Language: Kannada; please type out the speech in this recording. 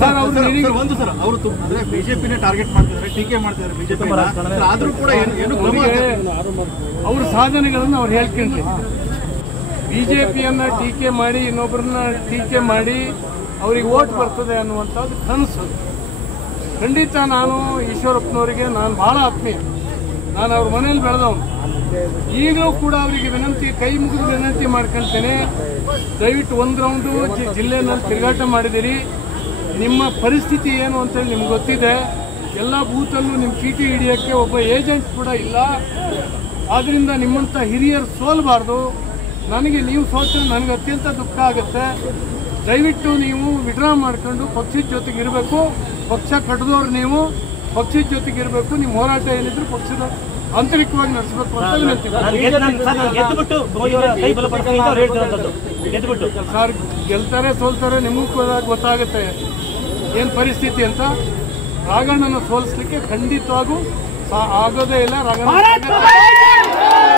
ಸರ್ ಅವರು ಬಿಜೆಪಿನೇ ಟಾರ್ಗೆಟ್ ಮಾಡ್ತಿದ್ದಾರೆ, ಟೀಕೆ ಮಾಡ್ತಿದ್ದಾರೆ ಬಿಜೆಪಿ. ಆದ್ರೂ ಕೂಡ ಅವ್ರ ಸಾಧನೆಗಳನ್ನು ಅವ್ರು ಹೇಳ್ಕೊಂಡ್ಲಿ. ಬಿಜೆಪಿಯನ್ನ ಟೀಕೆ ಮಾಡಿ ಇನ್ನೊಬ್ಬರನ್ನ ಟೀಕೆ ಮಾಡಿ ಅವ್ರಿಗೆ ಓಟ್ ಬರ್ತದೆ ಅನ್ನುವಂಥದ್ದು ಕನಸು. ಖಂಡಿತ ನಾನು ಈಶ್ವರಪ್ಪನವರಿಗೆ ನಾನು ಬಹಳ ಆತ್ಮೀಯ, ನಾನು ಅವ್ರ ಮನೇಲಿ ಬೆಳೆದವನು. ಈಗಲೂ ಕೂಡ ಅವರಿಗೆ ವಿನಂತಿ, ಕೈ ಮುಗಿದು ವಿನಂತಿ ಮಾಡ್ಕೊಳ್ತೇನೆ, ದಯವಿಟ್ಟು ಒಂದು ರೌಂಡು ಜಿಲ್ಲೆಯಲ್ಲಿ ತಿರುಗಾಟ ಮಾಡಿದಿರಿ, ನಿಮ್ಮ ಪರಿಸ್ಥಿತಿ ಏನು ಅಂತೇಳಿ ನಿಮ್ಗೆ ಗೊತ್ತಿದೆ. ಎಲ್ಲ ಬೂತಲ್ಲೂ ನಿಮ್ಮ ಚೀಟಿ ಹಿಡಿಯೋಕ್ಕೆ ಒಬ್ಬ ಏಜೆಂಟ್ ಕೂಡ ಇಲ್ಲ. ಆದ್ದರಿಂದ ನಿಮ್ಮಂಥ ಹಿರಿಯರು ಸೋಲಬಾರ್ದು. ನನಗೆ ನೀವು ಸೋತರೆ ನನಗೆ ಅತ್ಯಂತ ದುಃಖ ಆಗುತ್ತೆ. ದಯವಿಟ್ಟು ನೀವು ವಿಡ್ರಾ ಮಾಡ್ಕೊಂಡು ಪಕ್ಷದ ಜೊತೆಗೆ ಇರಬೇಕು. ಪಕ್ಷ ಕಟ್ಟಿದವ್ರು ನೀವು ಪಕ್ಷದ ಜೊತೆಗೆ ಇರಬೇಕು. ನಿಮ್ಮ ಹೋರಾಟ ಏನಿದ್ರು ಪಕ್ಷದ ಆಂತರಿಕವಾಗಿ ನಡೆಸಬೇಕು ಅಂತ ವಿನಂತಿ. ಸರ್, ಗೆಲ್ತಾರೆ ಸೋಲ್ತಾರೆ ನಿಮಗೂ ಗೊತ್ತಾಗುತ್ತೆ ಏನು ಪರಿಸ್ಥಿತಿ ಅಂತ. ರಾಘಣ್ಣನ ಸೋಲಿಸ್ಲಿಕ್ಕೆ ಖಂಡಿತವಾಗೂ ಆಗೋದೇ ಇಲ್ಲ. ರಾಘಣ್ಣ